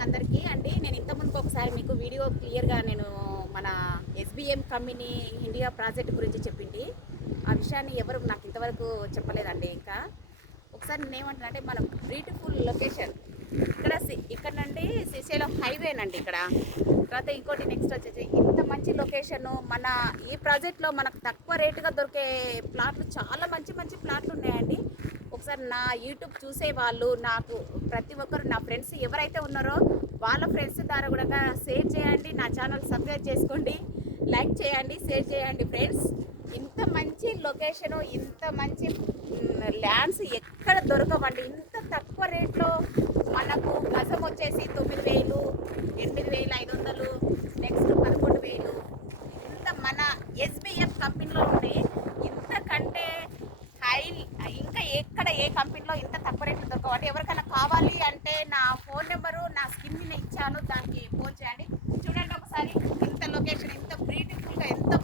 Morning అందరికీ అండి. నేను ఇంతకుముందు ఒకసారి మీకు వీడియో క్లియర్గా నేను మన ఎస్బిఎం కంపెనీ ఇండియా ప్రాజెక్ట్ గురించి చెప్పింది. ఆ విషయాన్ని ఎవరు నాకు ఇంతవరకు చెప్పలేదండి. ఇంకా ఒకసారి నేను ఏమంటానంటే మన బ్యూటిఫుల్ లొకేషన్ ఇక్కడ నుండి శ్రీశైలం హైవేనండి ఇక్కడ. తర్వాత ఇంకోటి నెక్స్ట్ వచ్చేసి ఇంత మంచి లొకేషను మన ఈ ప్రాజెక్ట్లో మనకు తక్కువ రేటుగా దొరికే ప్లాట్లు చాలా మంచి మంచి ప్లాట్లు ఉన్నాయండి. ఒకసారి నా యూట్యూబ్ చూసే వాళ్ళు నాకు ప్రతి ఒక్కరు నా ఫ్రెండ్స్ ఎవరైతే ఉన్నారో వాళ్ళ ఫ్రెండ్స్ ద్వారా కూడా షేర్ చేయండి. నా ఛానల్ సబ్స్క్రైబ్ చేసుకోండి, లైక్ చేయండి, షేర్ చేయండి ఫ్రెండ్స్. ఇంత మంచి లొకేషను, ఇంత మంచి ల్యాండ్స్ ఎక్కడ దొరకవండి. ఇంత తక్కువ రేట్లో మనకు గజం వచ్చేసి 9,000, 8,500, నెక్స్ట్ 11,000. ఇంత మన ఎస్బిఎఫ్ కంపెనీలో ఉండే ఇంతకంటే హై ఇంకా ఎక్కడ ఏ కంపెనీలో ఇంత తక్కువ రేట్లు దొరకవండి. ఎవరికైనా కావాలి అంటే నా ఫోన్ నెంబరు నా స్కిన్ ఇచ్చాను, దానికి ఫోన్ చేయండి. చూడండి ఒకసారి ఇంత లొకేషన్, ఇంత బ్యూటిఫుల్గా, ఎంత